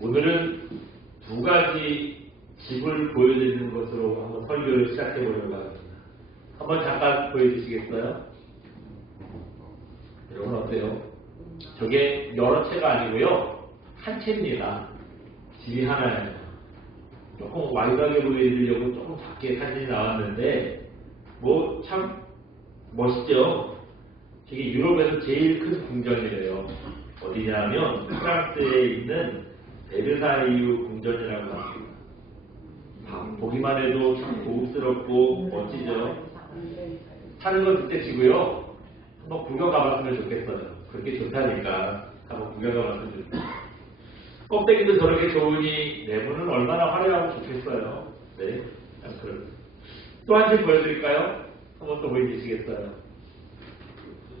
오늘은 두 가지 집을 보여드리는 것으로 한번 설교를 시작해 보려고 합니다. 한번 잠깐 보여주시겠어요? 여러분 어때요? 저게 여러 채가 아니고요. 한 채입니다. 집이 하나예요. 조금 와이드하게 보여드리려고 조금 작게 사진이 나왔는데 뭐 참 멋있죠? 저게 유럽에서 제일 큰 궁전이래요. 어디냐면 프랑스에 있는 베르사유 궁전이라고 합니다. 보기만 해도 참 고급스럽고 멋지죠? 사는 건 둘째치고요. 한번 구경 가봤으면 좋겠어요. 그렇게 좋다니까 한번 구경 가봤으면 좋겠어요. 껍데기도 저렇게 좋으니 내부는 얼마나 화려하고 좋겠어요. 네, 또 한 집 보여드릴까요? 한번 또 보여주시겠어요?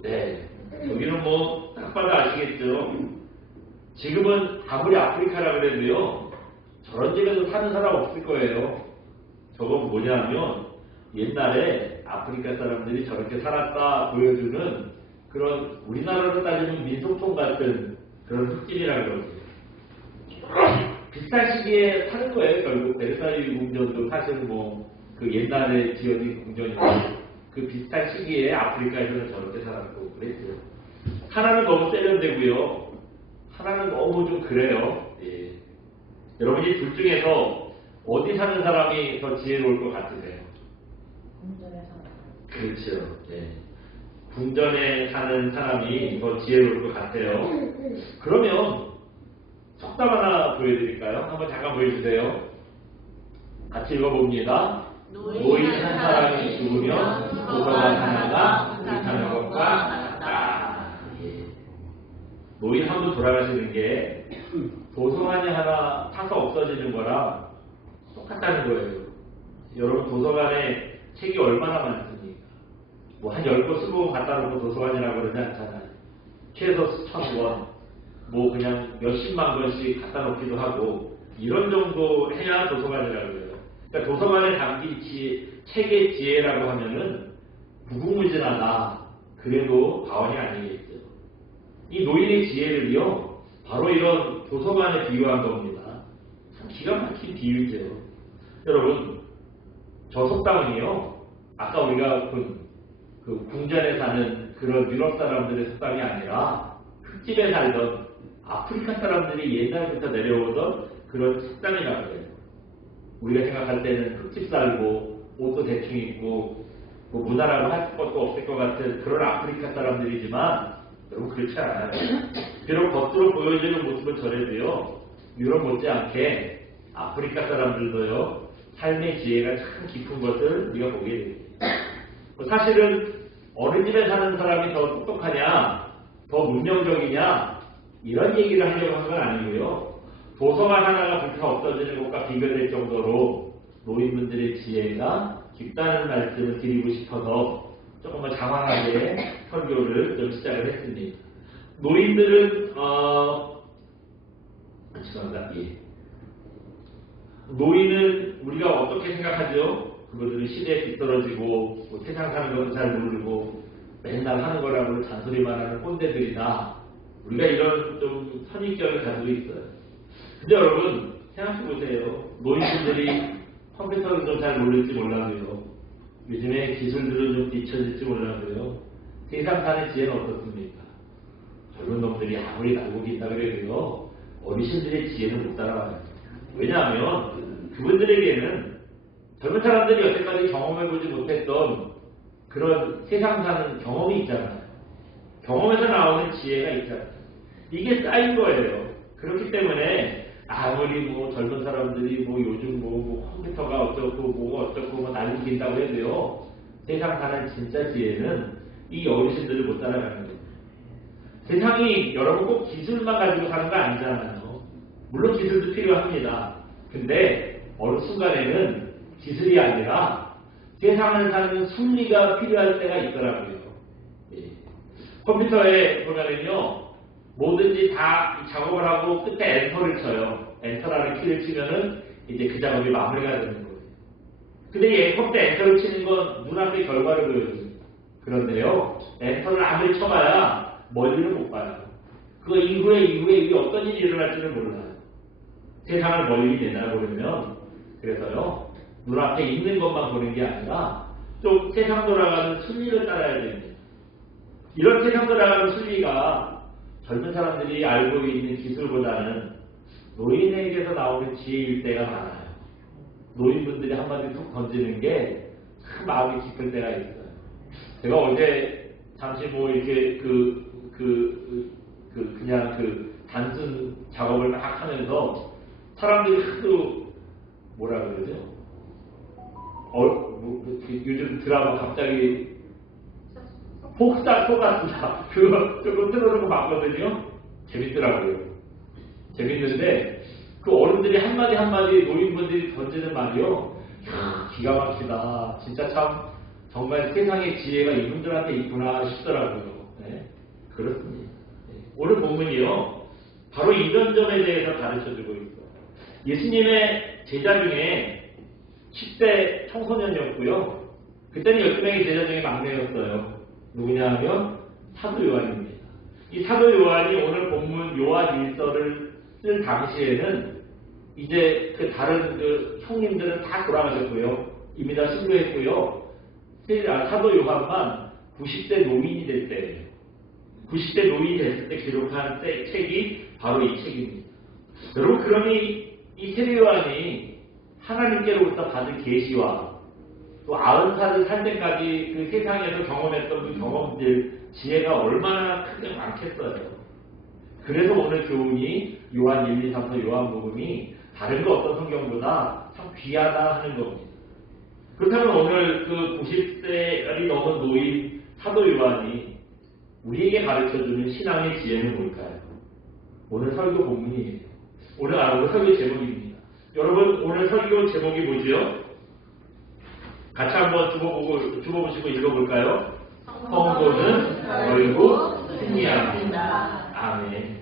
네, 여기는 뭐 딱 봐도 아시겠죠? 지금은 아무리 아프리카라 그래도요 저런 집에서 사는 사람 없을 거예요. 저건 뭐냐면 옛날에 아프리카 사람들이 저렇게 살았다 보여주는 그런 우리나라로 따지면 민속촌 같은 그런 흑집이라고 그러죠. 비슷한 시기에 사는 거예요. 결국 베르사유 궁전도 사실 뭐 그 옛날에 지어진 궁전이고 그 비슷한 시기에 아프리카에서는 저렇게 살았고 그랬죠. 하나는 너무 세련되고요. 하나는 너무 좀 그래요. 예. 여러분이 둘 중에서 어디 사는 사람이 더 지혜로울 것 같으세요? 궁전에 사는. 그렇죠. 예. 궁전에 사는 사람이 더 지혜로울 것 같아요. 그러면 속담 하나 보여드릴까요? 한번 잠깐 보여주세요. 같이 읽어봅니다. 노인 한 사람이 죽으면 도서관 하나가 불타는 것과 같다. 예. 노인 한 분 돌아가시는 게 도서관이 하나 타서 없어지는 거랑 똑같다는 거예요. 여러분 도서관에 책이 얼마나 많습니까? 뭐 한 10권 20권 갖다 놓고 도서관이라고 그러지 않잖아요. 최소 수천 권, 뭐 그냥 몇십만 권씩 갖다 놓기도 하고 이런 정도 해야 도서관이라고 해요. 그러니까 도서관에 담긴 책의 지혜라고 하면은 무궁무진하다. 그래도 과언이 아니겠죠. 이 노인의 지혜를요 바로 이런 도서관에 비유한 겁니다. 참 기가 막힌 비유죠. 여러분 저 속담은요 아까 우리가 그 궁전에 사는 그런 유럽 사람들의 속담이 아니라 흙집에 살던 아프리카 사람들이 옛날부터 내려오던 그런 속담이라고 해요. 우리가 생각할 때는 흙집 살고 옷도 대충 입고 뭐 문화라고 할 것도 없을 것 같은 그런 아프리카 사람들이지만 여러분 그렇지 않아요. 비록 겉으로 보여지는 모습은 저래도요 유럽 못지않게 아프리카 사람들도요 삶의 지혜가 참 깊은 것을 우리가 보게 됩니다. 사실은 어느 집에 사는 사람이 더 똑똑하냐 더 문명적이냐 이런 얘기를 하려고 한 건 아니고요. 도서관 하나가 불타 없어지는 것과 비교될 정도로 노인분들의 지혜가 깊다는 말씀을 드리고 싶어서 조금만 장황하게 설교를 좀 시작을 했습니다. 노인들은 죄송합니다. 예. 노인은 우리가 어떻게 생각하죠? 그것들은 시대에 뒤떨어지고 뭐 세상 사는 것도 잘 모르고 맨날 하는 거라고 잔소리만 하는 꼰대들이다. 우리가 이런 좀 선입견을 가지고 있어요. 근데 여러분 생각해보세요. 노인분들이 컴퓨터를 좀 잘 모를지 몰라도요. 요즘에 기술들은 좀 뒤처질지 몰라도요. 세상 사는 지혜는 어떻습니까? 젊은 놈들이 아무리 날고 있다 그래도요. 어르신들의 지혜는 못 따라와요. 왜냐하면 그분들에게는 젊은 사람들이 여태까지 경험해보지 못했던 그런 세상 사는 경험이 있잖아요. 경험에서 나오는 지혜가 있잖아요. 이게 쌓인 거예요. 그렇기 때문에 아무리 뭐 젊은 사람들이 뭐 요즘 뭐 컴퓨터가 어쩌고 뭐가 어쩌고 뭐 난리긴다고 해도요. 세상 사는 진짜 지혜는 이 어르신들을 못 따라가는 거예요. 세상이 여러분 꼭 기술만 가지고 사는 거 아니잖아요. 물론 기술도 필요합니다. 근데 어느 순간에는 기술이 아니라 세상을 사는 순리가 필요할 때가 있더라고요. 예. 컴퓨터에 보면은요. 뭐든지 다 작업을 하고 끝에 엔터를 쳐요. 엔터라는 키를 치면은 이제 그 작업이 마무리가 되는 거예요. 근데 이 컴퓨터 엔터를 치는 건 눈앞의 결과를 보여줍니다. 그런데요. 엔터를 아무리 쳐봐야 멀리는 못 봐요. 그 이후에 이게 어떤 일이 일어날지는 몰라요. 세상을 멀리 내다보려면 그래서요 눈앞에 있는 것만 보는 게 아니라 좀 세상 돌아가는 순리를 따라야 됩니다. 이런 세상 돌아가는 순리가 젊은 사람들이 알고 있는 기술보다는 노인에게서 나오는 지혜일 때가 많아요. 노인분들이 한마디 툭 던지는 게 참 마음이 깊을 때가 있어요. 제가 어제 잠시 뭐 이렇게 그냥 단순 작업을 막 하면서 사람들이 하도 뭐라 그러죠? 요즘 드라마 갑자기 폭삭 그거 틀어놓고 봤거든요. 재밌더라고요. 재밌는데 그 어른들이 한마디 노인분들이 던지는 말이요. 야, 기가 막히다. 진짜 참 정말 세상의 지혜가 이분들한테 있구나 싶더라고요. 네, 그렇습니다. 네. 오늘 본문이요. 바로 이런 점에 대해서 가르쳐주고 있어요. 예수님의 제자 중에 10대 청소년이었고요. 그때는 12명의 제자 중에 막내였어요. 누구냐 하면 사도 요한입니다. 이 사도 요한이 오늘 본문 요한 1서를 쓸 당시에는 이제 그 다른 형님들은 다 돌아가셨고요. 이미 다 승교했고요. 사도 요한만 90대 노인이 될 때예요. 90대 노인이 됐을 때 기록한 책이 바로 이 책입니다. 여러분 그러니 이 세례 요한이 하나님께로부터 받은 계시와 또 90살을 살 때까지 그 세상에서 경험했던 그 경험들 지혜가 얼마나 크게 많겠어요. 그래서 오늘 교훈이 요한 1, 2, 3, 4 요한복음이 다른 거 어떤 성경보다 참 귀하다 하는 겁니다. 그렇다면 오늘 그 90세가 넘은 노인 사도 요한이 우리에게 가르쳐주는 신앙의 지혜는 뭘까요? 오늘 설교 본문이에요. 오늘 알아볼 설교 제목입니다. 여러분 오늘 설교 제목이 뭐죠? 같이 한번 주워보시고 읽어볼까요? 성도는 결국 승리합니다. 아멘.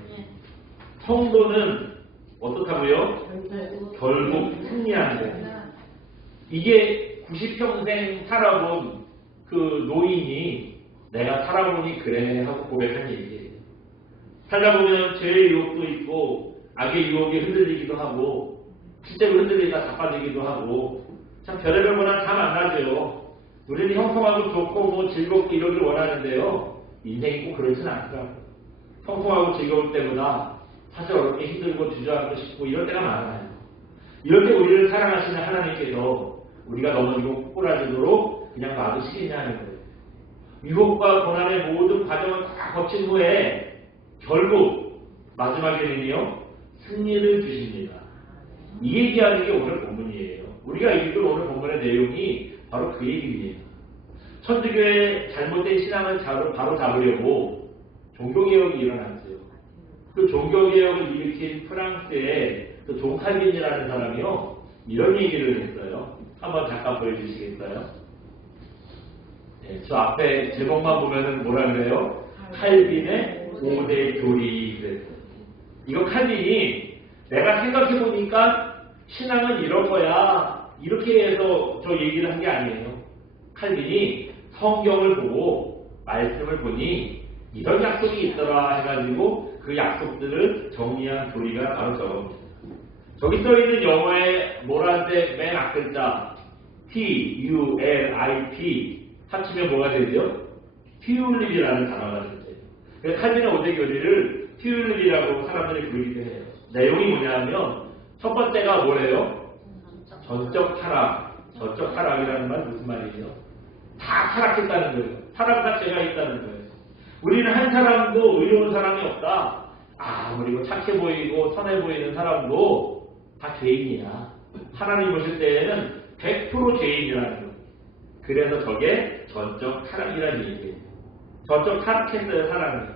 성도는 어떻다고요? 결국 승리한다. 이게 90평생 살아본 그 노인이 내가 살아보니 그래 하고 고백한 얘기예요. 살다 보면 죄의 유혹도 있고 악의 유혹에 흔들리기도 하고 실제로 흔들리다 자빠지기도 하고 참 별의별 거나 다 만나죠. 우리는 형통하고 좋고 뭐 즐겁고 이러길 원하는데요. 인생이 꼭 그렇지는 않더라고요. 형통하고 즐거울 때보다 사실 어렵게 힘들고 주저앉고 싶고 이럴 때가 많아요. 이럴 때 우리를 사랑하시는 하나님께서 우리가 넘어지고 꼬라지도록 그냥 놔두시겠냐 하는 거예요. 유혹과 고난의 모든 과정을 다 거친 후에 결국 마지막에는요 승리를 주십니다. 이 얘기하는 게 오늘 본문이에요. 우리가 읽을 오늘 본문의 내용이 바로 그 얘기입니다. 천주교의 잘못된 신앙을 바로 잡으려고 종교개혁이 일어났어요. 그 종교개혁을 일으킨 프랑스의 그 존 칼빈이라는 사람이요 이런 얘기를 했어요. 한번 잠깐 보여주시겠어요? 네, 저 앞에 제목만 보면은 뭐라 그래요? 칼빈의 5대 교리 그랬어요. 이거 칼빈이 내가 생각해보니까 신앙은 이런 거야 이렇게 해서 저 얘기를 한 게 아니에요. 칼빈이 성경을 보고 말씀을 보니 이런 약속이 있더라 해가지고 그 약속들을 정리한 교리가 바로 저겁니다. 저기 써있는 영어의 모란데 맨 앞글자 T-U-L-I-P 합치면 뭐가 되죠? 튜립이라는 단어가 됐어요. 그래서 칼빈의 5대 교리를 튜립이라고 사람들이 부르기도 해요. 내용이 뭐냐면 첫 번째가 뭐래요? 전적 타락. 전적 타락이라는 말 무슨 말이에요? 다 타락했다는 거예요. 타락 자체가 있다는 거예요. 우리는 한 사람도 의로운 사람이 없다. 그리고 착해 보이고 선해 보이는 사람도 다 죄인이야. 하나님 보실 때에는 100% 죄인이라는 거예요. 그래서 저게 전적 타락이라는 얘기예요. 전적 타락했어요, 사람이.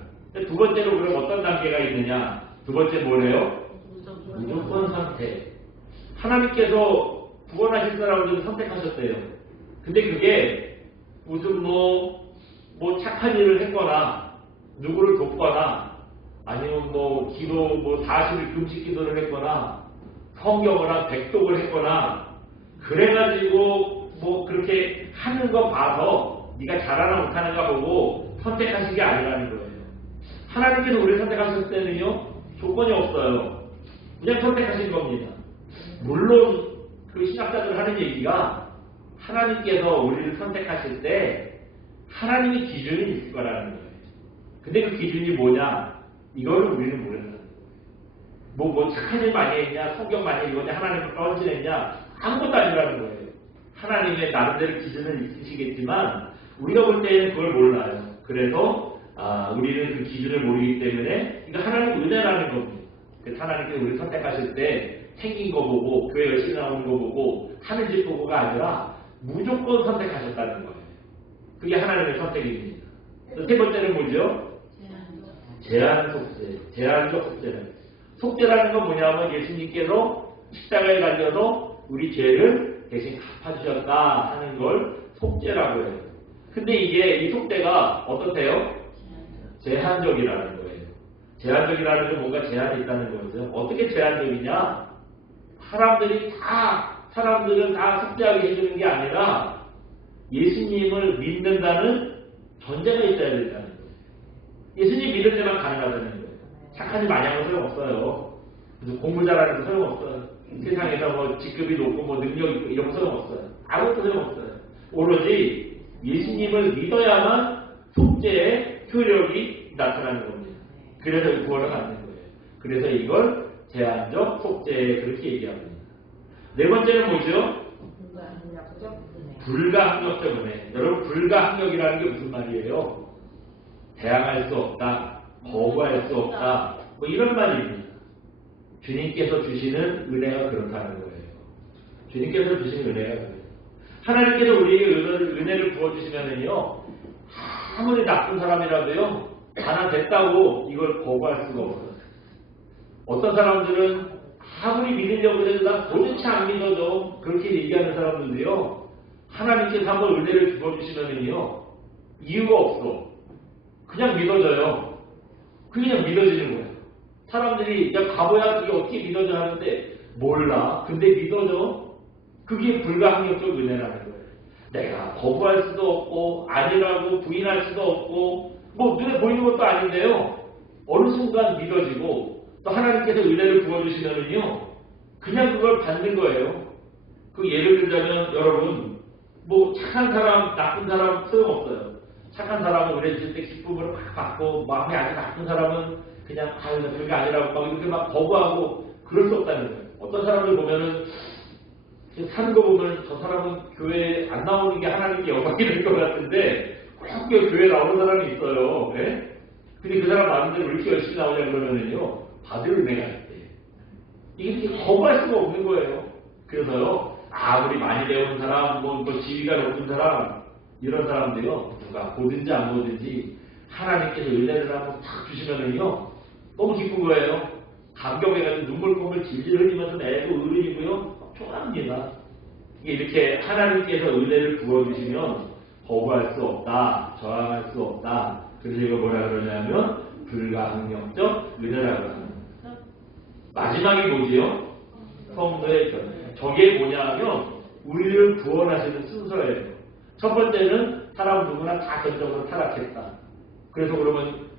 두 번째로 그럼 어떤 단계가 있느냐? 두 번째 뭐래요? 무조건 선택. 하나님께서 구원하실 사람을 선택하셨대요. 근데 그게 무슨 뭐 착한 일을 했거나 누구를 돕거나 아니면 기도 40일 금식 기도를 했거나 성경을 한 100독을 했거나 그래가지고 그렇게 하는 거 봐서 네가 잘하나 못하는가 보고 선택하신 게 아니라는 거예요. 하나님께서 우리를 선택하셨을 때는요 조건이 없어요. 그냥 선택하신 겁니다. 물론 그 신학자들 하는 얘기가 하나님께서 우리를 선택하실 때 하나님의 기준이 있을 거라는 거예요. 근데 그 기준이 뭐냐? 이거를 우리는 모른다는 거예요. 뭐 착한 일 많이 했냐, 성경 많이 읽었냐, 하나님을 떠지냈냐, 아무것도 아니라는 거예요. 하나님의 나름대로 기준은 있으시겠지만 우리가 볼 때는 그걸 몰라요. 그래서 우리는 그 기준을 모르기 때문에 이거 하나님 은혜라는 겁니다. 그래서 하나님께서 우리를 선택하실 때 생긴 거 보고 교회 열심히 나오는 거 보고 하는 집 보고가 아니라 무조건 선택하셨다는 거예요. 그게 하나님의 선택입니다. 세 번째는 뭐죠? 제한 속죄. 제한적 속죄는. 속죄라는 건 뭐냐면 예수님께서 십자가에 달려서 우리 죄를 대신 갚아주셨다 하는 걸 속죄라고 해요. 근데 이게 이 속죄가 어떻대요? 제한적이라는 거예요. 제한적이라는 건 뭔가 제한이 있다는 거죠. 어떻게 제한적이냐? 사람들은 다 속죄하게 해주는 게 아니라 예수님을 믿는다는 전제가 있어야 된다는 거예요. 예수님 믿을 때만 가능하다는 거예요. 착한 일 많이 하면 소용없어요. 그래서 공부 잘하는 거 소용없어요. 세상에서 뭐 직급이 높고 뭐 능력 있고 이런 거 소용없어요. 아무것도 소용없어요. 오로지 예수님을 믿어야만 속죄의 효력이 나타나는 겁니다. 그래서 구원을 받는 거예요. 그래서 이걸 제한적 속죄 그렇게 얘기합니다. 네 번째는 뭐죠? 불가항력적 은혜. 여러분 불가항력이라는 게 무슨 말이에요? 대항할 수 없다, 거부할 수 없다, 뭐 이런 말입니다. 주님께서 주시는 은혜가 그렇다는 거예요. 주님께서 주시는 은혜가 그래요. 하나님께서 우리에게 은혜를 부어주시면은요, 아무리 나쁜 사람이라도요, 하나 됐다고 이걸 거부할 수가 없어요. 어떤 사람들은 아무리 믿으려고 해도 난 도대체 안 믿어져. 그렇게 얘기하는 사람들도요, 하나님께서 한번 은혜를 부어주시면은요, 이유가 없어. 그냥 믿어져요. 그냥 믿어지는 거예요. 사람들이 야 바보야 그게 어떻게 믿어져 하는데 몰라. 근데 믿어져. 그게 불가항력적 은혜라는 거예요. 내가 거부할 수도 없고 아니라고 부인할 수도 없고 뭐 눈에 보이는 것도 아닌데요. 어느 순간 믿어지고 또 하나님께서 은혜를 부어주시면은요 그냥 그걸 받는 거예요. 그 예를 들자면 여러분 뭐 착한 사람 나쁜 사람 소용없어요. 착한 사람은 은혜 주실 때 기쁨을 막 받고 마음이 아주 나쁜 사람은 그냥 별게 아니라고 막 이렇게 막 거부하고 그럴 수 없다는 거예요. 어떤 사람들 보면은 사는 거 보면 저 사람은 교회에 안 나오는 게 하나님께 영광이 될 것 같은데 꼭 교회에 나오는 사람이 있어요. 네? 근데 그 사람 마음대로 왜 이렇게 열심히 나오냐 그러면은요 받을 은혜가 있대. 이게 거부할 수가 없는 거예요. 그래서요 아무리 많이 배운 사람 뭐 지위가 높은 사람 이런 사람들이요 누가 보든지 안 보든지 하나님께서 은혜를 한번 탁 주시면은요 너무 기쁜 거예요. 감격해가지고 눈물콧물 질질 흘리면서 애도 어른이고요 좋아합니다. 이게 이렇게 하나님께서 은혜를 부어주시면 거부할 수 없다, 저항할 수 없다. 그래서 이거 뭐라 그러냐면 불가항력적 은혜라고 합니다. 마지막이 뭐지요? 성도의 견. 저게 뭐냐면 우리를 구원하시는 순서예요. 첫 번째는 사람 누구나 다 전적으로 타락했다. 그래서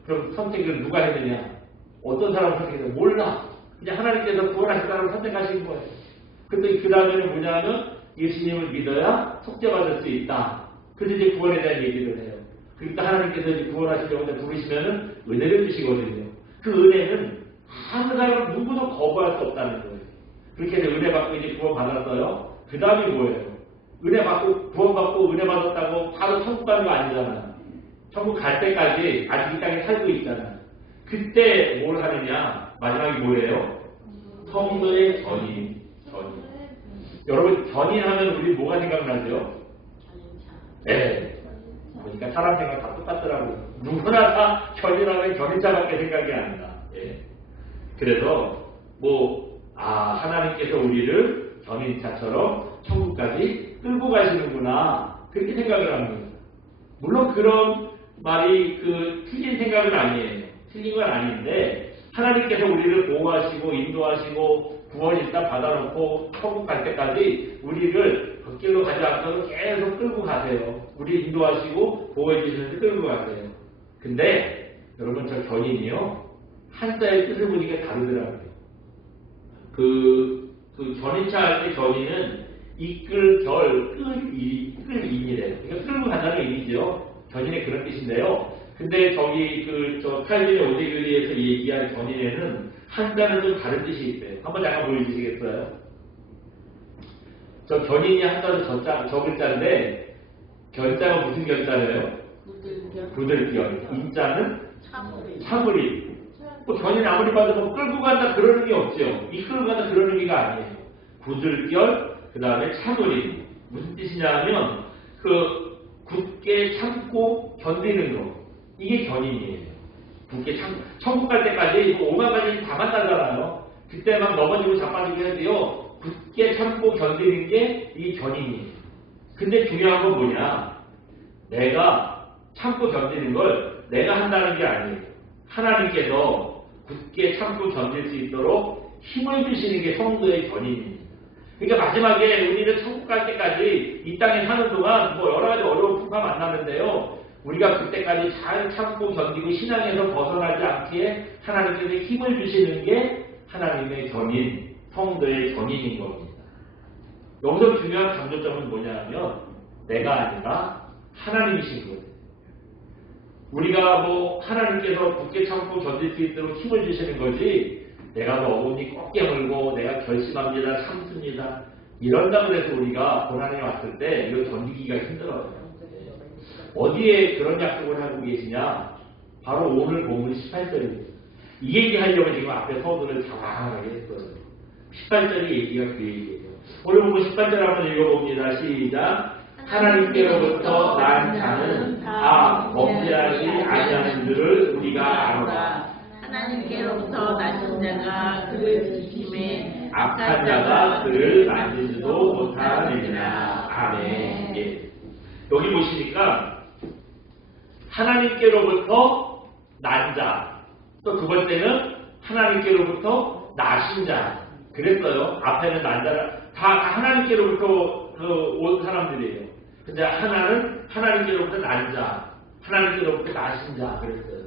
그럼 선택을 누가 했느냐? 어떤 사람을 선택했느냐? 몰라. 그냥 하나님께서 구원하실 사람을 선택하신 거예요. 근데 그 다음에는 뭐냐면 예수님을 믿어야 속죄받을 수 있다. 그래서 이제 구원에 대한 얘기를 해요. 그러니까 하나님께서 이제 구원하시려고 부르시면은 은혜를 주시거든요. 그 은혜는 아무 사람 누구도 거부할 수 없다는 거예요. 그렇게 해서 은혜 받고 이제 구원 받았어요. 그 다음이 뭐예요? 은혜 받고 구원 받고 은혜 받았다고 바로 천국 가는 거 아니잖아요. 천국 갈 때까지 아직 이 땅에 살고 있잖아요. 그때 뭘 하느냐? 마지막이 뭐예요? 성도의 전인. 여러분 전인하면 우리 뭐가 생각나죠? 네. 그러니까 사람 생각 다 똑같더라고요. 누구나 다 견인하면 견인차밖에 생각이 안 나. 예. 그래서 하나님께서 우리를 견인차처럼 천국까지 끌고 가시는구나 그렇게 생각을 합니다. 물론 그런 말이 틀린 생각은 아니에요. 틀린 건 아닌데 하나님께서 우리를 보호하시고 인도하시고 구원 일단 받아놓고 천국 갈 때까지 우리를 그 길로 가지 않도록 계속 끌고 가세요. 우리 인도하시고 보호해 주시면서 끌고 가세요. 근데 여러분 저 견인이요 한자의 뜻을 보니까 다르더라고요. 그 견인차 할 때 견인은 이끌, 끌임이래요. 그러니까 끌고 간다는 의미죠. 견인의 그런 뜻인데요. 근데 저기 칼빈의 오대교리에서 얘기한 견인에는 한자는 좀 다른 뜻이 있대요. 한번 잠깐 보여주시겠어요? 저 견인이 한자로 저 글자인데 견자가 무슨 견자예요? 구들견. 인자는 사물임. 뭐 견인 아무리 봐도 뭐 끌고 간다 그런 의미 없죠. 이끌고 간다 그런 의미가 아니에요. 구들견, 그 다음에 참으림. 무슨 뜻이냐면 굳게 참고 견디는 거. 이게 견인이에요. 굳게 참고. 천국 갈 때까지 5만 가지 다 만나잖아요. 그때 막 넘어지고 자빠지고 해야 돼요. 굳게 참고 견디는 게 이게 견인이에요. 근데 중요한 건 뭐냐? 내가 참고 견디는 걸 내가 한다는 게 아니에요. 하나님께서 굳게 참고 견딜 수 있도록 힘을 주시는 게 성도의 견인입니다. 그러니까 마지막에 우리는 천국 갈 때까지 이 땅에 사는 동안 뭐 여러 가지 어려운 풍파 만나는데요. 우리가 그때까지 잘 참고 견디고 신앙에서 벗어나지 않기에 하나님께서 힘을 주시는 게 하나님의 견인, 성도의 견인인 겁니다. 여기서 중요한 강조점은 뭐냐면 내가 아니라 하나님이신 거예요. 우리가 뭐 하나님께서 굳게 참고 견딜 수 있도록 힘을 주시는 거지 내가 뭐 어금니 꼭 깨물고 내가 결심합니다, 참습니다 이런다고 해서 우리가 고난에 왔을 때 이거 견디기가 힘들어요. 어디에 그런 약속을 하고 계시냐? 바로 오늘 본문 18절입니다. 이 얘기하려고 지금 앞에 서두를 장황하게 했어요. 18절의 얘기가 그 얘기예요. 오늘 본문 18절 한번 읽어봅니다. 시작. 하나님께로부터 난 자는 다 범죄하지 아니하는 줄을 우리가 아노라. 하나님께로부터 나신 자가 그를 지킴에 악한 자가 그를 만지지도 못하느니라. 아멘. 예. 여기 보시니까 하나님께로부터 난 자, 또 두 번째는 하나님께로부터 나신 자. 그랬어요. 앞에는 난 자가 다 하나님께로부터 온 사람들이에요. 근데 하나는 하나님께로부터 난 자, 하나님께로부터 나신 자 그랬어요.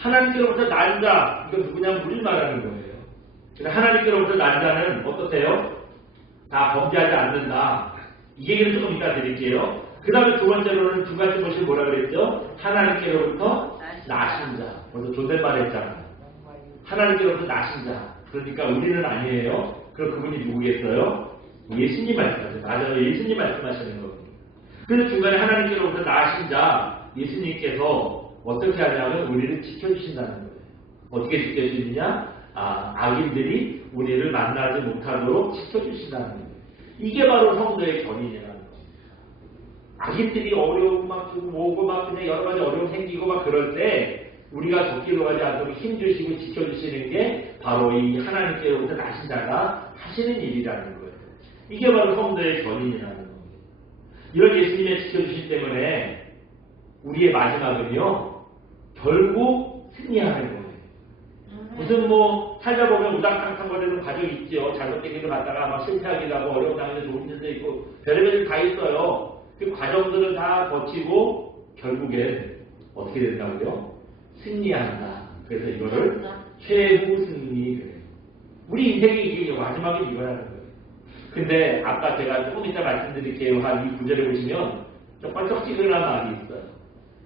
하나님께로부터 난 자, 이거 누구냐면 우리 말하는 거예요. 근데 하나님께로부터 난 자는 어떠세요? 다 범죄하지 않는다. 이 얘기를 조금 이따 드릴게요. 그 다음에 두 번째로는 두 가지 것이 뭐라 그랬죠? 하나님께로부터 나신 자. 벌써 존댓말 했잖아요. 하나님께로부터 나신 자. 그러니까 우리는 아니에요. 그럼 그분이 누구겠어요? 예수님 말씀하세요. 맞아요. 예수님 말씀하시는 겁니다. 그래서 중간에 하나님께로부터 나신 자, 예수님께서 어떻게 하냐면 우리를 지켜주신다는 거예요. 어떻게 지켜주시느냐? 악인들이 우리를 만나지 못하도록 지켜주신다는 거예요. 이게 바로 성도의 견인이라는 거예요. 악인들이 어려움 막 주고 오고 막 그냥 여러 가지 어려움 생기고 막 그럴 때 우리가 적기로 가지 않도록 힘주시고 지켜주시는 게 바로 이 하나님께로부터 나신 자가 하시는 일이라는 거예요. 이게 바로 성도의 견인이라는 겁니다. 이런 예수님의 지켜주심 때문에 우리의 마지막은요 결국 승리하는 거예요. 무슨 뭐 살다 보면 우당탕탕거리는 과정이 있죠. 잘못된 길을 갔다가 막 실패하기도 하고 어려운 당에서 좋은 일도 있고 별의별 다 있어요. 그 과정들을 다 거치고 결국엔 어떻게 된다고요? 승리한다. 그래서 이거를 최후 승리 그래요. 우리 인생이 이게 마지막에 이거라는 거예요. 근데 아까 제가 조금 이따 말씀드릴게요. 한 이 구절에 보시면 좀 껄쩍지근한 말이 있어요.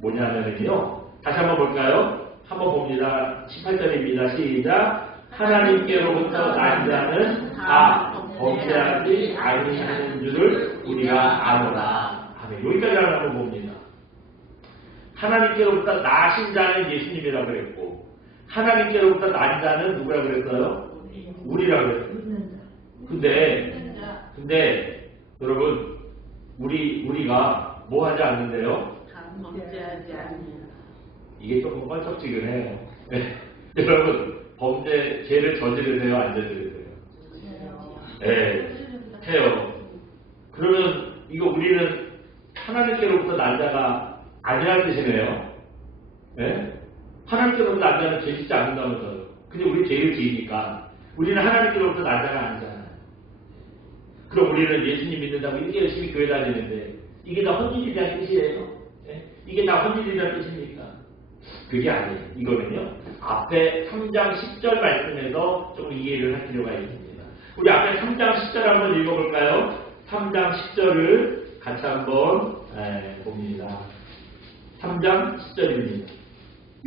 뭐냐면요. 다시 한번 볼까요? 한번 봅니다. 18절입니다. 시작. 하나님께로부터 난 자는 다 범죄하지 아니하는 줄을 우리가 아노라. 아멘. 여기까지 한번 봅니다. 하나님께로부터 나신 자는 예수님이라고 그랬고 하나님께로부터 난 자는 누구라 그랬어요? 우리라고 그랬어요. 근데 여러분 우리가 뭐 하지 않는데요? 범죄하지 않는 이게 조금 껄쩍지근해요. 네. 여러분 죄를 저지르세요? 안 저지르세요? 네, 해요. 그러면 이거 우리는 하나님께로부터 난 자가 아니라는 뜻이네요. 네? 하나님께로부터 난 자는 죄 짓지 않는다면서요. 근데 우리 죄를 지으니까 우리는 하나님께로부터 난 자가 아니잖아요. 그럼 우리는 예수님 믿는다고 이렇게 열심히 교회 다니는데 이게 다 헌일이라는 뜻이에요? 네? 이게 다 헌일이라는 뜻입니까? 그게 아니에요. 이거는요. 앞에 3장 10절 말씀에서 조금 이해를 할 필요가 있습니다. 우리 앞에 3장 10절 한번 읽어볼까요? 3장 10절을 같이 한번 봅니다. 3장 10절입니다.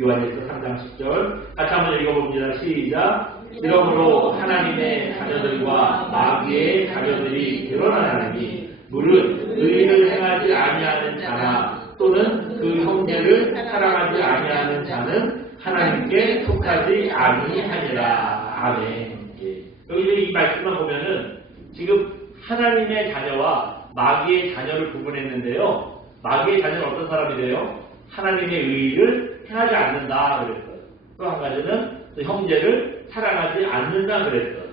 요한일서 3장 10절 같이 한번 읽어봅니다. 시작. 이러므로 하나님의 자녀들과 마귀의 자녀들이 드러나나니 물은 의를 행하지 아니하는 자나 또는 그 형제를 사랑하지 아니하는 자는 하나님께 속하지 아니하니라. 아멘. 예. 여기 이 말씀만 보면은 지금 하나님의 자녀와 마귀의 자녀를 구분했는데요. 마귀의 자녀는 어떤 사람이래요? 하나님의 의를 행하지 않는다 그랬어요. 또 한 가지는 또 형제를 사랑하지 않는다 그랬어요.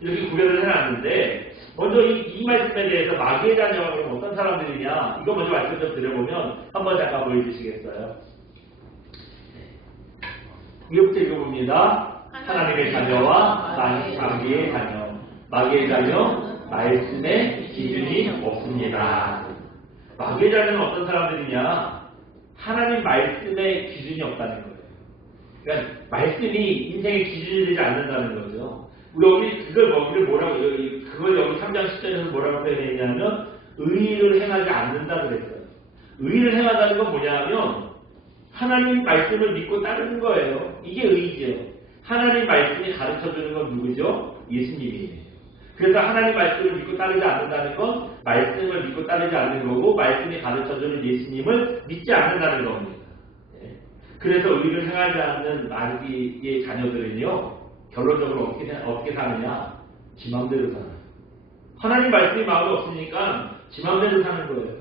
이렇게 구별을 해놨는데 먼저 이 말씀에 대해서 마귀의 자녀가 그럼 어떤 사람들이냐 이거 먼저 말씀 좀 드려보면 한번 잠깐 보여주시겠어요? 이것부터 읽어봅니다. 하나님의 자녀와 마귀의 자녀. 마귀의 자녀 말씀에 기준이 없습니다. 마귀의 자녀는 어떤 사람들이냐? 하나님 말씀에 기준이 없다는 거예요. 그러니까 말씀이 인생의 기준이 되지 않는다는 거죠. 여기 그걸 여기 3장 10절에서 뭐라고 표현했냐면 의를 행하지 않는다 그랬어요. 의를 행하다는 건 뭐냐면 하나님 말씀을 믿고 따르는 거예요. 이게 의죠. 하나님 말씀이 가르쳐주는 건 누구죠? 예수님이에요. 그래서 하나님 말씀을 믿고 따르지 않는다는 건 말씀을 믿고 따르지 않는 거고 말씀이 가르쳐주는 예수님을 믿지 않는다는 겁니다. 그래서 의를 행하지 않는 마귀의 자녀들은요. 결론적으로 어떻게 사느냐? 지 맘대로 살아요. 하나님 말씀이 마음에 없으니까 지 맘대로 사는 거예요.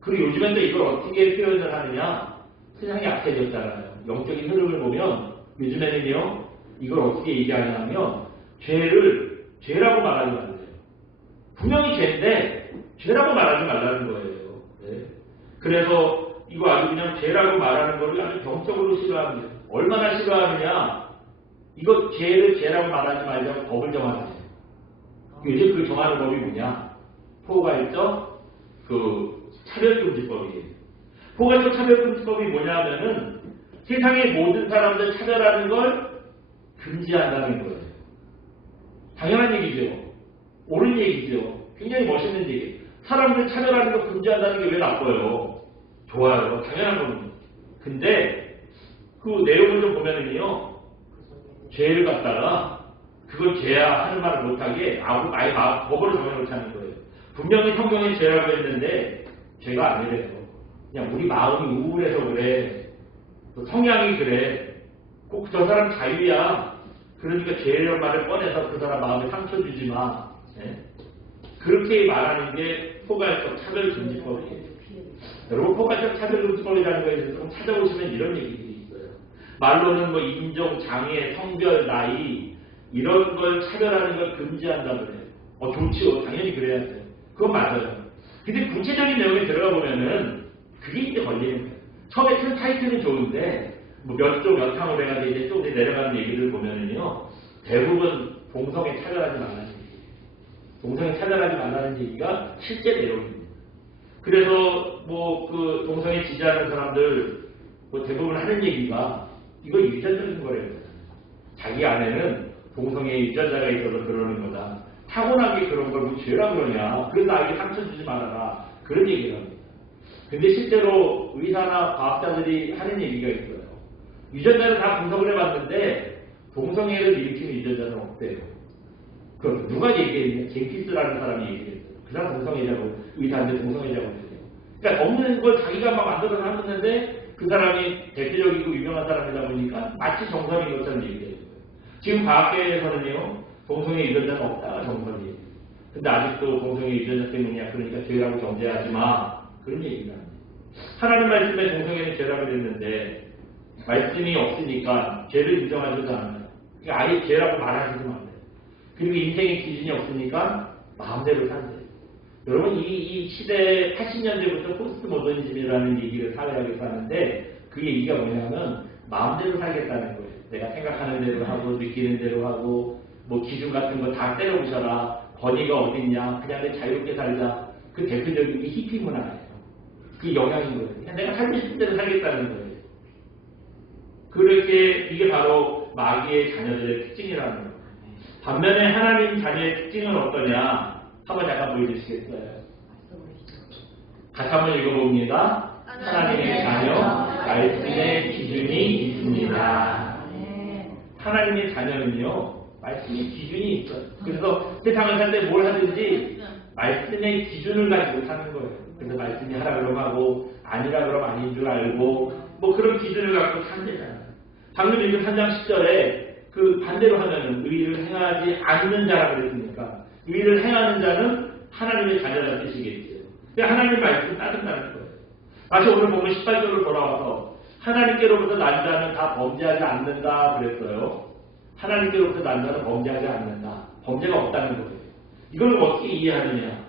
그리고 요즘엔 또 이걸 어떻게 표현을 하느냐? 세상이 약해졌잖아요. 영적인 흐름을 보면 요즘에는요. 이걸 어떻게 얘기하냐면 죄라고 말하지 말래요. 분명히 죄인데 죄라고 말하지 말라는 거예요. 네. 그래서 이거 아주 그냥 죄라고 말하는 거를 아주 병적으로 싫어합니다. 얼마나 싫어하느냐? 이거 죄를 죄라고 말하지 말자고 법을 정하세요. 요즘 그 정하는 법이 뭐냐? 포괄적 차별금지법이에요. 포괄적 차별금지법이 뭐냐면은 세상의 모든 사람들 차별하는 걸 금지한다는 거예요. 당연한 얘기죠. 옳은 얘기죠. 굉장히 멋있는 얘기. 사람들 차별하는 거 금지한다는 게 왜 나빠요? 좋아요. 당연한 겁니다. 근데 그 내용을 좀 보면은요. 죄를 갖다가 그걸 죄야 하는 말을 못하게 아예 법으로 정해놓지 않는 거예요. 분명히 성경에 죄라고 했는데 죄가 아니래요. 그냥 우리 마음이 우울해서 그래. 성향이 그래. 꼭 저 사람 자유야. 그러니까 죄라는 말을 꺼내서 그 사람 마음에 상처 주지 마. 네? 그렇게 말하는 게 포괄적 차별금지법이에요. 여러분 포괄적 차별금지법이라는 거에 대해서 좀 찾아보시면 이런 얘기들이 있어요. 말로는 뭐 인종, 장애, 성별, 나이 이런 걸 차별하는 걸 금지한다 그래요. 좋지요. 당연히 그래야 돼요. 그건 맞아요. 근데 구체적인 내용에 들어가 보면은 그게 이제 걸리는 거예요. 처음에 큰 타이틀은 좋은데 뭐 몇 조 몇 항으로 해가지고 이제 조금 내려가는 얘기를 보면은요 대부분 동성애 차별하지 말라는 얘기예요. 동성애 차별하지 말라는 얘기가 실제 내용입니다. 그래서 뭐 그 동성애 지지하는 사람들 뭐 대부분 하는 얘기가 이거 유전적인 거래요. 자기 안에는 동성애 유전자가 있어서 그러는 거다. 타고난 게 그런 걸 뭐 죄라 그러냐. 그래서 아이게 상처 주지 말아라. 그런 얘기를 합니다. 근데 실제로 의사나 과학자들이 하는 얘기가 있어요. 유전자를 다 분석을 해봤는데 동성애를 일으키는 유전자는 없대요. 그 누가 얘기했냐? 젠키스라는 사람이 얘기했어요. 그 사람 동성애자고 의사인데 동성애자고 그래요. 그러니까 없는 걸 자기가 막 만들어서 하는데 그 사람이 대표적이고 유명한 사람이다 보니까 마치 정설인 것처럼 얘기해요. 지금 과학계에서는요 동성애 유전자는 없다 정설이에요. 근데 아직도 동성애 유전자 때문이야. 그러니까 죄라고 정죄하지 마. 그런 얘기가 합니다. 하나님 말씀에 동성애는 죄라고 그랬는데 말씀이 없으니까 죄를 인정하지도 않아요. 그러니까 아예 죄라고 말하지도 않아요. 그리고 인생의 기준이 없으니까 마음대로 산대요. 여러분 이 시대 80년대부터 포스트 모더니즘이라는 얘기를 사회학에서 하는데 그 얘기가 뭐냐면 마음대로 살겠다는 거예요. 내가 생각하는 대로 하고 느끼는 대로 하고 뭐 기준 같은 거 다 때려부셔라. 권위가 어딨냐. 그냥 내 자유롭게 살자. 그 대표적인 게 히피 문화예요. 그 영향인 거예요. 그냥 내가 살고 싶은 대로 살겠다는 거예요. 그렇게 이게 바로 마귀의 자녀들의 특징이라는 거예요. 반면에 하나님 하나님 자녀의 특징은 어떠냐? 한번 잠깐 보여주시겠어요? 같이 한번 읽어봅니다. 하나님의 자녀, 말씀의 기준이 있습니다. 하나님의 자녀는요, 말씀의 기준이 있어요. 그래서 세상을 살 때 뭘 하든지 말씀의 기준을 가지고 사는 거예요. 그래서 말씀이 하라 그러면 하고, 아니라 그러면 아닌 줄 알고, 뭐 그런 기준을 갖고 산대잖아요. 방금 읽은 3장 10절에 그 반대로 하면은 의를 행하지 않는 자라고 그랬으니까, 의를 행하는 자는 하나님의 자녀라는 뜻이겠죠. 하나님 말씀 따른다는 거예요. 다시 오늘 보면 18절로 돌아와서 하나님께로부터 난 자는 다 범죄하지 않는다 그랬어요. 하나님께로부터 난 자는 범죄하지 않는다. 범죄가 없다는 거예요. 이걸 어떻게 이해하느냐.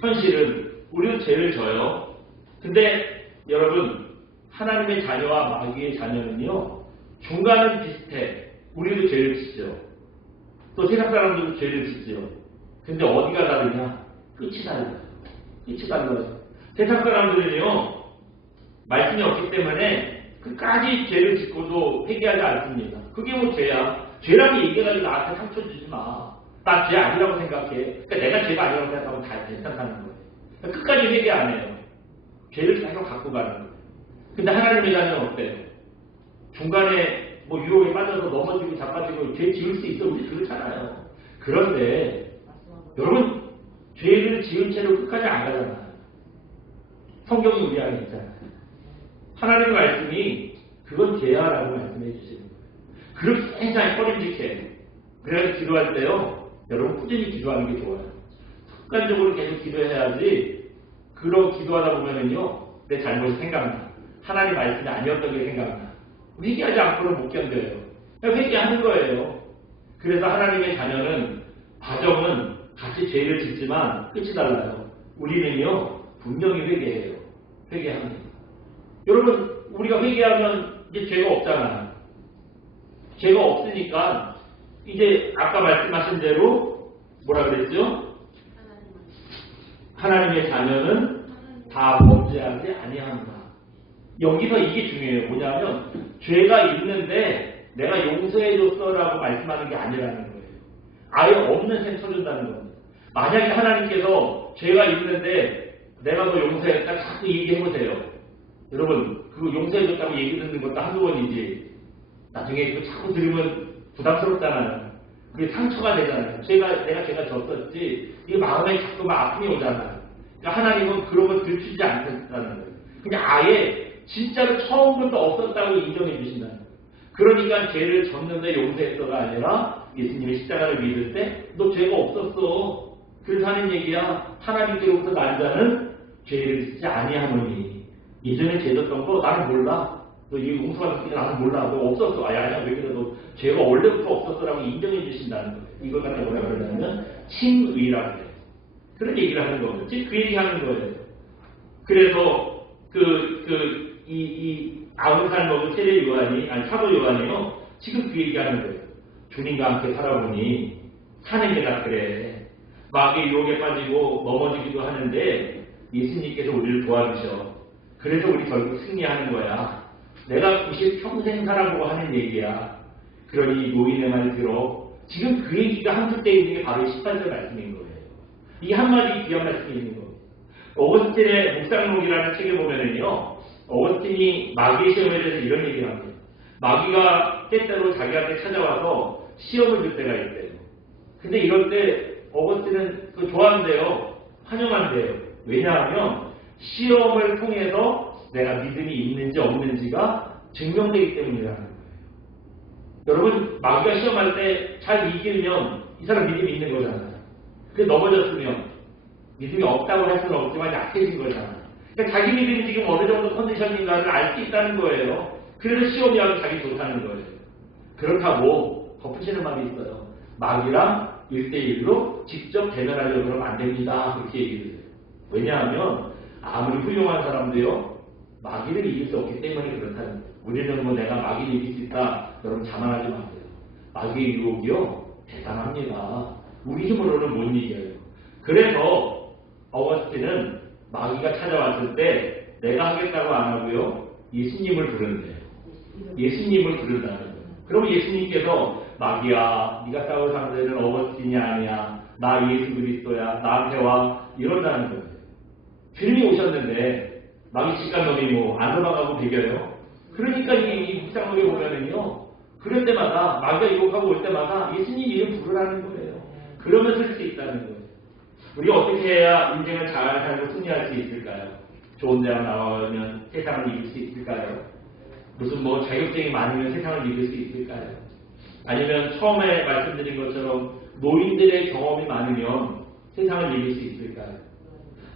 현실은 우리도 죄를 져요. 근데 여러분, 하나님의 자녀와 마귀의 자녀는요, 중간은 비슷해. 우리도 죄를 짓죠. 또 세상 사람들도 죄를 짓죠. 근데 어디가 다르냐? 끝이 달라요. 끝이 달라요. 세상 사람들은요, 말씀이 없기 때문에 끝까지 죄를 짓고도 회개하지 않습니다. 그게 뭐 죄야? 죄라고 얘기해가지고 나한테 상처 주지 마. 나 죄 아니라고 생각해. 그러니까 내가 죄가 아니라고 생각하면 다 괜찮다는 거예요. 그러니까 끝까지 회개 안 해요. 죄를 계속 갖고 가는 거예요. 근데 하나님의 자녀는 어때요? 중간에 뭐 유혹에 빠져서 넘어지고 자빠지고 죄 지을 수 있어. 우리 그렇잖아요. 그런데 여러분, 죄를 지은 채로 끝까지 안 가잖아요. 성경이 우리 안에 있잖아요. 하나님의 말씀이 그건 죄야라고 말씀해 주시는 거예요. 그렇게 굉장히 꺼림직해. 그래서 기도할 때요, 여러분 꾸준히 기도하는 게 좋아요. 습관적으로 계속 기도해야지. 그러고 기도하다 보면은요, 내 잘못이 생각나. 하나님 말씀이 아니었던 게 생각나. 회개하지 않고는 못 견뎌요. 그냥 회개하는 거예요. 그래서 하나님의 자녀는 과정은 같이 죄를 짓지만 끝이 달라요. 우리는요, 분명히 회개해요. 회개합니다. 여러분, 우리가 회개하면 이제 죄가 없잖아요. 죄가 없으니까 이제 아까 말씀하신 대로 뭐라 그랬죠? 하나님의 자녀는 다 범죄하지 아니한다. 여기서 이게 중요해요. 뭐냐면 죄가 있는데 내가 용서해줬어라고 말씀하는 게 아니라는 거예요. 아예 없는 셈 쳐준다는 겁니다. 만약에 하나님께서 죄가 있는데 내가 너 용서했다 자꾸 얘기해보세요. 여러분, 그거 용서해줬다고 얘기 듣는 것도 한두 번이지. 나중에 그거 자꾸 들으면 부담스럽잖아요. 그게 상처가 되잖아요. 내가 죄가 졌었지. 이게 마음에 자꾸 아픔이 오잖아요. 그러니까 하나님은 그런 걸 들추지 않는다는 거예요. 그냥 아예 진짜로 처음부터 없었다고 인정해 주신다는 거예요. 그러니까 죄를 졌는데 용서했어가 아니라 예수님의 십자가를 믿을 때 너 죄가 없었어. 그래서 하는 얘기야. 하나님께로부터 난 자는 죄를 짓지 아니하노니. 예전에 죄 졌던 거 나는 몰라. 너 이 용서받을 때 나는 몰라. 너 없었어. 아니야. 왜 그래? 너 죄가 원래부터 없었어라고 인정해 주신다는 거예요. 이걸 갖다 뭐라 그러냐면 칭의라고 해요. 그런 얘기를 하는 거예요. 즉 그 얘기 하는 거예요. 그래서 이 아흔살 먹은 세례 요한이, 아니 사도 요한이요, 지금 그 얘기하는 거예요. 주님과 함께 살아보니 사는 게 다 그래. 마귀의 유혹에 빠지고 넘어지기도 하는데 예수님께서 우리를 도와주셔. 그래서 우리 결국 승리하는 거야. 내가 90평생 살아보고 하는 얘기야. 그러니 노인의 말 들어. 지금 그 얘기가 함축되어 있는 게 바로 18절 말씀인 거예요. 이 한마디 귀한 말씀이 있는 거예요. 어거스틴의 묵상록이라는 책에 보면은요, 어거스틴이 마귀의 시험에 대해서 이런 얘기를 합니다. 마귀가 때때로 자기한테 찾아와서 시험을 줄 때가 있대요. 근데 이럴 때 어거스틴은 그거 좋아한대요. 환영한대요. 왜냐하면 시험을 통해서 내가 믿음이 있는지 없는지가 증명되기 때문이라는 거예요. 여러분, 마귀가 시험할 때 잘 이기면 이 사람 믿음이 있는 거잖아요. 근데 넘어졌으면 믿음이 없다고 할 수는 없지만 약해진 거잖아요. 그러니까 자기 믿음이 지금 어느 정도 컨디션인가를 알 수 있다는 거예요. 그래서 시험이 아주 자기 좋다는 거예요. 그렇다고 덧붙이는 말이 있어요. 마귀랑 1대1로 직접 대면하려고 그러면 안 됩니다. 그렇게 얘기를 해요. 왜냐하면 아무리 훌륭한 사람도요, 마귀를 이길 수 없기 때문에 그렇다는 거예요. 우리는 뭐 내가 마귀를 이길 수 있다. 여러분 자만하지 마세요. 마귀의 유혹이요, 대단합니다. 우리 힘으로는 못 이겨요. 그래서 어거스틴은 마귀가 찾아왔을 때 내가 하겠다고 안 하고요, 예수님을 부른대요. 예수님을 부른다는 거예요. 그럼 예수님께서 마귀야, 네가 싸울 상대는 어거스틴이 아니야. 나 예수 그리스도야. 나한테 와. 이런다는 거예요. 주님이 오셨는데 마귀 직감놈이 뭐 안 도망가고 배겨요. 그러니까 이 묵상록에 보면은요. 그럴 때마다 마귀가 유혹하고 올 때마다 예수님 이름 부르라는 거예요. 그러면 설 수 있다는 거예요. 우리가 어떻게 해야 인생을 잘 살고 승리할 수 있을까요? 좋은 대학 나오면 세상을 이길 수 있을까요? 무슨 뭐 자격증이 많으면 세상을 이길 수 있을까요? 아니면 처음에 말씀드린 것처럼 노인들의 경험이 많으면 세상을 이길 수 있을까요?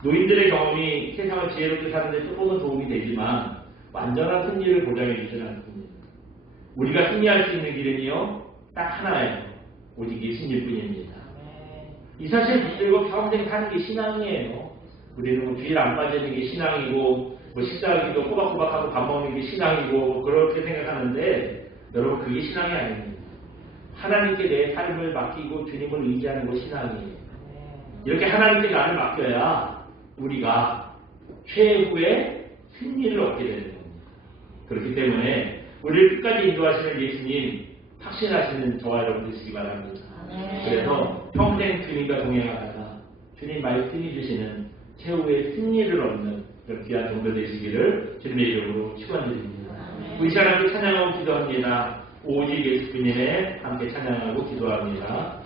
노인들의 경험이 세상을 지혜롭게 사는 데 조금은 도움이 되지만 완전한 승리를 보장해 주지는 않습니다. 우리가 승리할 수 있는 길은요 딱 하나예요. 오직 예수님 뿐입니다. 이 사실 붙들고 평생 사는 게 신앙이에요. 우리는 뭐 주일 안 빠지는 게 신앙이고 뭐 식사하기도 꼬박꼬박하고 밥 먹는 게 신앙이고 그렇게 생각하는데 여러분 그게 신앙이 아닙니다. 하나님께 내 삶을 맡기고 주님을 의지하는 것이 신앙이에요. 이렇게 하나님께 나를 맡겨야 우리가 최후의 승리를 얻게 되는 겁니다. 그렇기 때문에 우리를 끝까지 인도하시는 예수님 확신하시는 저와 여러분 되시기 바랍니다. 그래서 평생 주님과 동행하다가 주님 말씀해 주시는 최후의 승리를 얻는 그런 귀한 종도 되시기를 주님의 이름으로 축원드립니다. 우리 시간 함께 찬양하고 기도합니다. 오직 예수님의 함께 찬양하고 기도합니다.